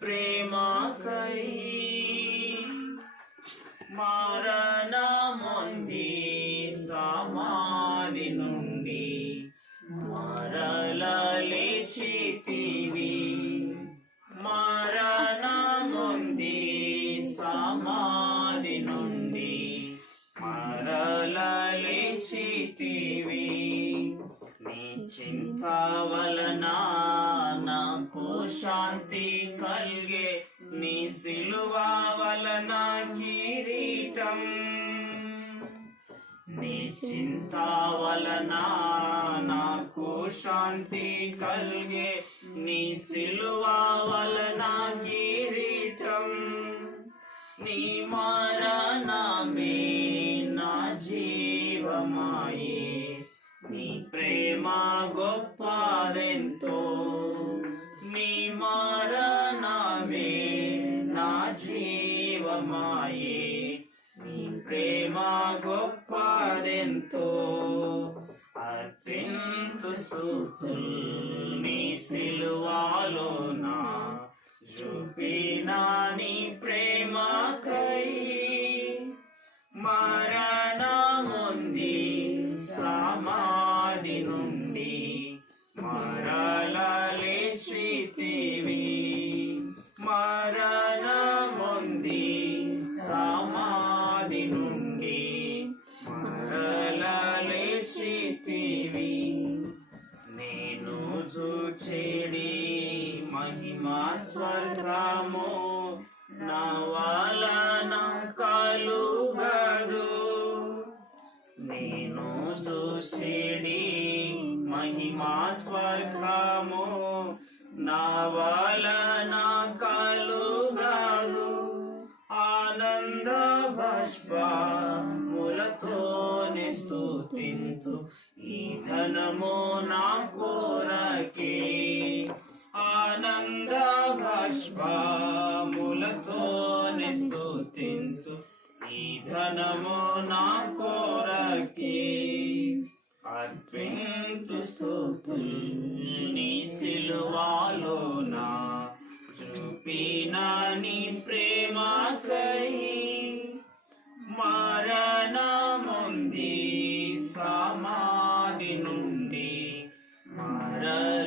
ప్రేమకై మరణమొంది సమాధి నుండి మరల లేచితివి. మరణమొంది సమాధి నుండి మరల లేచితివి. నీ చింత వలన నాకు శాంతి కల్గే, నీ సిలువ వలన కిరీటం. నీ చింత వలన నాకు శాంతి కల్గే, నీ సిలువ వలన కిరీటం. నీ మరణమే నా జీవమాయే, నీ ప్రేమ గొప్పదెంతో. నీ మరణమే నా జీవమాయే, నీ ప్రేమ గొప్పదెంతో. అర్పింతు స్తుతుల్ నీ సిలువలోన చూపిన నీ ప్రేమకై. మరణమొంది సమాధి నుండి మరల లేచితివి. మరణమొంది సమాధి నుండి మరల లేచితివి. నేను చూచెడి మహిమా స్వర్గము నా వలన కలుగదు. నేను చూచెడి మహిమా స్వర్గము నా వలన కలుగదు. ఆనంద బాష్పములతోనే స్తుతింతు ఈ ధనము నా కొరకే. ఆనంద బాష్పములతోనే స్తుతింతు ఈ ధనము నా కొరకే. అర్పింతు స్తుతుల్ నీ సిలువలోన చూపిన నీ ప్రేమకై. మరణమొంది సమాధి నుండి మరల